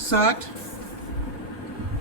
60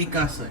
61,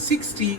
60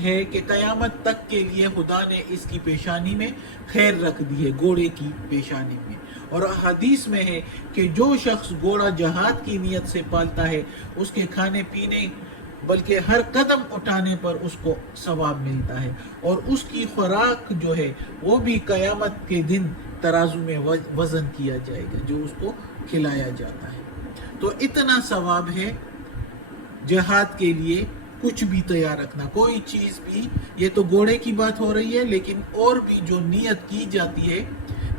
ہے کہ قیامت تک کے لیے خدا نے اس کی پیشانی میں خیر رکھ دی ہے، گھوڑے کی پیشانی میں. اور حدیث میں ہے کہ جو شخص گھوڑا جہاد کی نیت سے پالتا ہے اس کے کھانے پینے بلکہ ہر قدم اٹھانے پر اس کو ثواب ملتا ہے، اور اس کی خوراک جو ہے وہ بھی قیامت کے دن ترازو میں وزن کیا جائے گا جو اس کو کھلایا جاتا ہے. تو اتنا ثواب ہے جہاد کے لیے کچھ بھی تیار رکھنا، کوئی چیز بھی. یہ تو گھوڑے کی بات ہو رہی ہے، لیکن اور بھی جو نیت کی جاتی ہے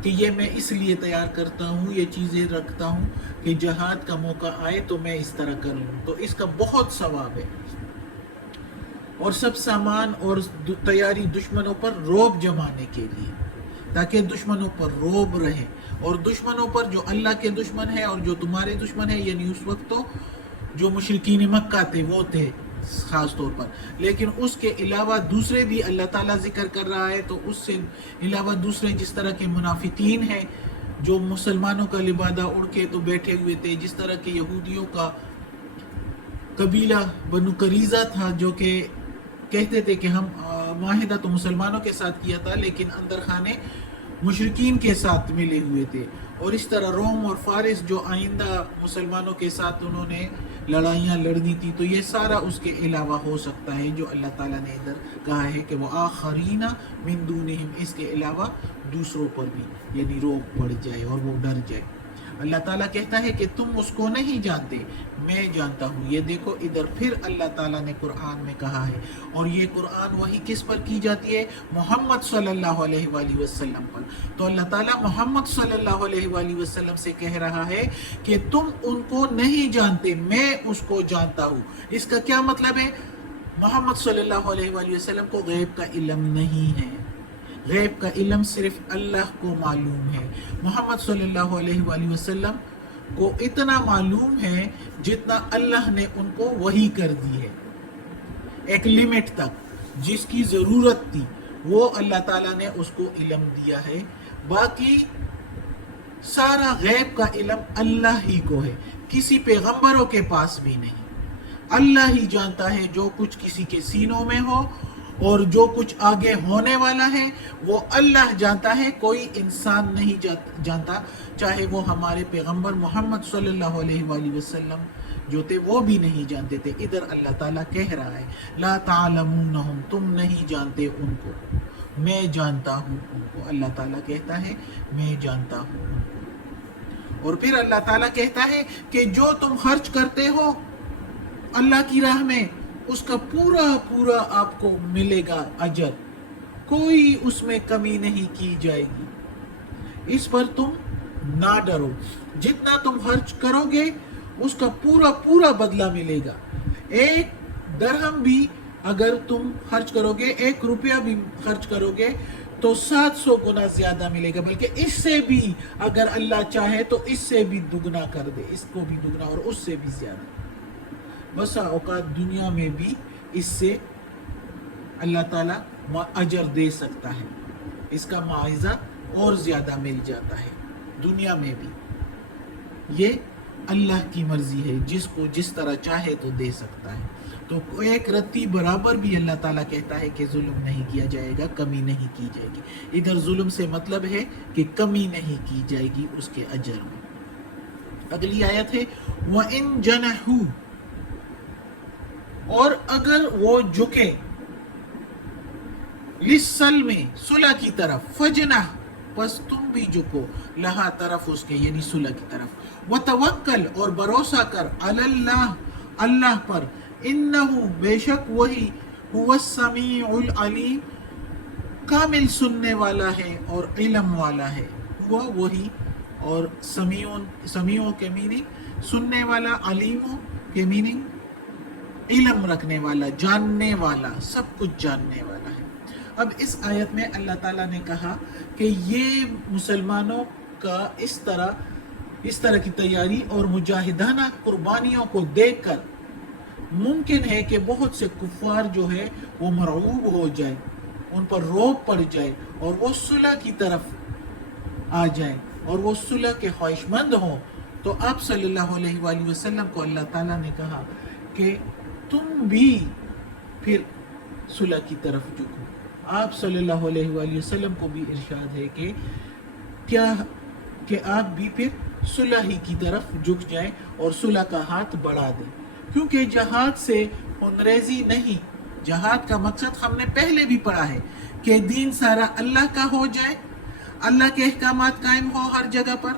کہ یہ میں اس لیے تیار کرتا ہوں، یہ چیزیں رکھتا ہوں کہ جہاد کا موقع آئے تو میں اس طرح کر لوں، تو اس کا بہت ثواب ہے. اور سب سامان اور تیاری دشمنوں پر رعب جمانے کے لیے، تاکہ دشمنوں پر رعب رہے. اور دشمنوں پر جو اللہ کے دشمن ہے اور جو تمہارے دشمن ہے، یعنی اس وقت تو جو مشرکین مکہ تھے وہ تھے خاص طور پر، لیکن اس کے علاوہ دوسرے بھی اللہ تعالیٰ ذکر کر رہا ہے. تو اس سے علاوہ دوسرے جس طرح کے منافقین ہیں جو مسلمانوں کا لبادہ اڑ کے تو بیٹھے ہوئے تھے، جس طرح کے یہودیوں کا قبیلہ بنو قریظہ تھا جو کہ کہتے تھے کہ ہم معاہدہ تو مسلمانوں کے ساتھ کیا تھا لیکن اندر خانے مشرکین کے ساتھ ملے ہوئے تھے. اور اس طرح روم اور فارس جو آئندہ مسلمانوں کے ساتھ انہوں نے لڑائیاں لڑنی تھی، تو یہ سارا اس کے علاوہ ہو سکتا ہے جو اللہ تعالیٰ نے ادھر کہا ہے کہ وہ آخرین من دونہم، اس کے علاوہ دوسروں پر بھی یعنی روک پڑ جائے اور وہ ڈر جائے. اللہ تعالیٰ کہتا ہے کہ تم اس کو نہیں جانتے، میں جانتا ہوں. یہ دیکھو ادھر پھر اللہ تعالیٰ نے قرآن میں کہا ہے، اور یہ قرآن وحی کس پر کی جاتی ہے؟ محمد صلی اللہ علیہ وآلہ وسلم پر. تو اللہ تعالیٰ محمد صلی اللہ علیہ وآلہ وسلم سے کہہ رہا ہے کہ تم ان کو نہیں جانتے، میں اس کو جانتا ہوں. اس کا کیا مطلب ہے؟ محمد صلی اللہ علیہ وآلہ وسلم کو غیب کا علم نہیں ہے، غیب کا علم صرف اللہ کو معلوم ہے. محمد صلی اللہ علیہ وآلہ وسلم کو اتنا معلوم ہے جتنا اللہ نے ان کو وحی کر دی ہے. ایک لیمٹ تک جس کی ضرورت تھی وہ اللہ تعالیٰ نے اس کو علم دیا ہے. باقی سارا غیب کا علم اللہ ہی کو ہے، کسی پیغمبروں کے پاس بھی نہیں. اللہ ہی جانتا ہے جو کچھ کسی کے سینوں میں ہو، اور جو کچھ آگے ہونے والا ہے وہ اللہ جانتا ہے، کوئی انسان نہیں جانتا. چاہے وہ ہمارے پیغمبر محمد صلی اللہ علیہ وآلہ وسلم جو تھے وہ بھی نہیں جانتے تھے. ادھر اللہ تعالیٰ کہہ رہا ہے لا تعلمونہم، تم نہیں جانتے ان کو، میں جانتا ہوں ان کو. اللہ تعالیٰ کہتا ہے میں جانتا ہوں ان کو. اور پھر اللہ تعالیٰ کہتا ہے کہ جو تم خرچ کرتے ہو اللہ کی راہ میں اس کا پورا پورا آپ کو ملے گا اجر، کوئی اس میں کمی نہیں کی جائے گی. اس پر تم نہ ڈرو، جتنا تم خرچ کرو گے اس کا پورا پورا بدلہ ملے گا. ایک درہم بھی اگر تم خرچ کرو گے، 1 روپیہ بھی خرچ کرو گے تو 700 گنا زیادہ ملے گا، بلکہ اس سے بھی اگر اللہ چاہے تو اس سے بھی دگنا کر دے، اس کو بھی دگنا اور اس سے بھی زیادہ. بسا اوقات دنیا میں بھی اس سے اللہ تعالیٰ اجر دے سکتا ہے، اس کا معاوضہ اور زیادہ مل جاتا ہے دنیا میں بھی. یہ اللہ کی مرضی ہے، جس کو جس طرح چاہے تو دے سکتا ہے. تو ایک رتی برابر بھی اللہ تعالیٰ کہتا ہے کہ ظلم نہیں کیا جائے گا، کمی نہیں کی جائے گی. ادھر ظلم سے مطلب ہے کہ کمی نہیں کی جائے گی اس کے اجر میں. اگلی آیت ہے وَإِن جَنَحُوا، اور اگر وہ جھکے لِلسَّلْمِ، صلح کی طرف، فَجْنَحْ، پس تم بھی جھکو، لہا طرف اس کے یعنی صلح کی طرف. وَتَوَكَّلْ، اور بھروسہ کر، عَلَى اللَّهِ، اللہ پر، اِنَّهُ، بے شک وہی، هُوَ السَّمِيعُ الْعَلِيمُ، کامل سننے والا ہے اور علم والا ہے. ہوا وہی، اور سمیع کے میننگ سننے والا، علیم کے میننگ علم رکھنے والا، جاننے والا، سب کچھ جاننے والا ہے. اب اس آیت میں اللہ تعالیٰ نے کہا کہ یہ مسلمانوں کا اس طرح کی تیاری اور مجاہدانہ قربانیوں کو دیکھ کر ممکن ہے کہ بہت سے کفار جو ہے وہ مرعوب ہو جائے، ان پر رعب پڑ جائے اور وہ صلح کی طرف آ جائیں اور وہ صلح کے خواہش مند ہوں. تو آپ صلی اللہ علیہ وآلہ وسلم کو اللہ تعالیٰ نے کہا کہ تم بھی پھر صلح کی طرف جھکوں. آپ صلی اللہ علیہ وآلہ وسلم کو بھی ارشاد ہے کہ کیا کہ آپ بھی پھر صلح ہی کی طرف جھک جائیں اور صلح کا ہاتھ بڑھا دیں، کیونکہ جہاد سے انریزی نہیں. جہاد کا مقصد ہم نے پہلے بھی پڑھا ہے کہ دین سارا اللہ کا ہو جائے، اللہ کے احکامات قائم ہو ہر جگہ پر،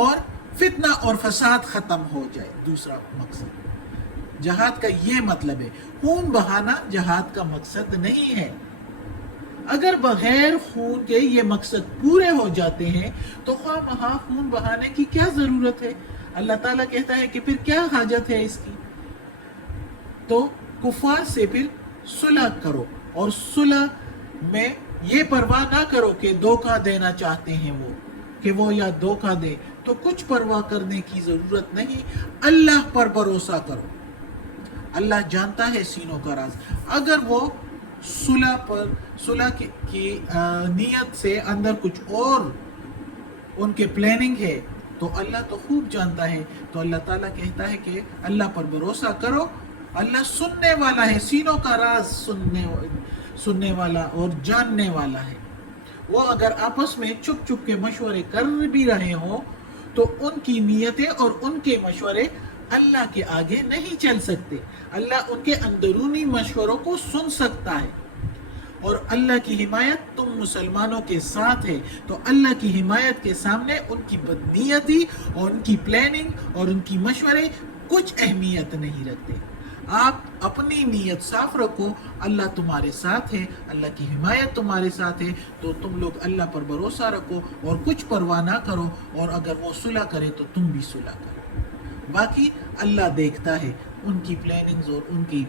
اور فتنہ اور فساد ختم ہو جائے. دوسرا مقصد جہاد کا یہ مطلب ہے. خون بہانا جہاد کا مقصد نہیں ہے. اگر بغیر خون کے یہ مقصد پورے ہو جاتے ہیں تو خواہ مخواہ خون بہانے کی کیا ضرورت ہے؟ اللہ تعالیٰ کہتا ہے کہ پھر کیا حاجت ہے اس کی؟ تو کفار سے پھر صلح کرو، اور صلح میں یہ پرواہ نہ کرو کہ دھوکہ دینا چاہتے ہیں وہ یا دھوکہ دے، تو کچھ پرواہ کرنے کی ضرورت نہیں. اللہ پر بھروسہ کرو. اللہ جانتا ہے سینوں کا راز. اگر وہ صلح کی نیت سے اندر کچھ اور ان کے پلاننگ ہے تو اللہ تو خوب جانتا ہے. تو اللہ تعالیٰ کہتا ہے کہ اللہ پر بھروسہ کرو. اللہ سننے والا ہے، سینوں کا راز سننے والا اور جاننے والا ہے. وہ اگر آپس میں چھپ چھپ کے مشورے کر بھی رہے ہوں تو ان کی نیتیں اور ان کے مشورے اللہ کے آگے نہیں چل سکتے. اللہ ان کے اندرونی مشوروں کو سن سکتا ہے. اور اللہ کی حمایت تم مسلمانوں کے ساتھ ہے. تو اللہ کی حمایت کے سامنے ان کی بدنیتی اور ان کی پلاننگ اور ان کی مشورے کچھ اہمیت نہیں رکھتے. آپ اپنی نیت صاف رکھو، اللہ تمہارے ساتھ ہے، اللہ کی حمایت تمہارے ساتھ ہے. تو تم لوگ اللہ پر بھروسہ رکھو اور کچھ پرواہ نہ کرو، اور اگر وہ صلح کرے تو تم بھی صلح کرو. باقی اللہ دیکھتا ہے ان کی پلاننگز اور ان کی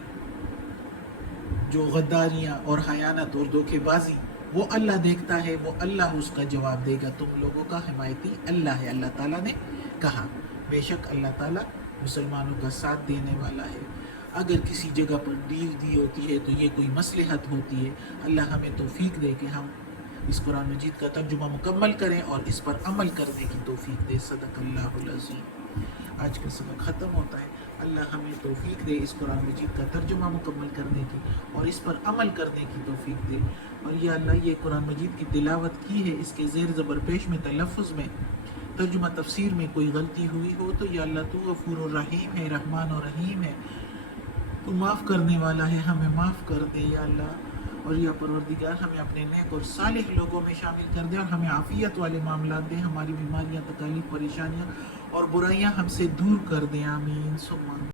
جو غداریاں اور خیانت اور دھوکے بازی، وہ اللہ دیکھتا ہے. وہ اللہ اس کا جواب دے گا. تم لوگوں کا حمایتی اللہ ہے. اللہ تعالیٰ نے کہا. بے شک اللہ تعالیٰ مسلمانوں کا ساتھ دینے والا ہے. اگر کسی جگہ پر ڈیل دی ہوتی ہے تو یہ کوئی مصلحت ہوتی ہے. اللہ ہمیں توفیق دے کہ ہم اس قرآن مجید کا ترجمہ مکمل کریں اور اس پر عمل کرنے کی توفیق دے. صدق اللہ العظیم. آج کا سبق ختم ہوتا ہے. اللہ ہمیں توفیق دے اس قرآن مجید کا ترجمہ مکمل کرنے کی اور اس پر عمل کرنے کی توفیق دے. اور یا اللہ یہ قرآن مجید کی تلاوت کی ہے، اس کے زیر زبر پیش میں تلفظ میں ترجمہ تفسیر میں کوئی غلطی ہوئی ہو تو یا اللہ تو غفور الرحیم ہے، رحمان و رحیم ہے، تو معاف کرنے والا ہے، ہمیں معاف کر دے یا اللہ. اور یا پروردگار ہمیں اپنے نیک اور صالح لوگوں میں شامل کر دے اور ہمیں عافیت والے معاملات دے. ہماری بیماریاں، تکالیف، پریشانیاں اور برائیاں ہم سے دور کر دیں. آمین ثم آمین.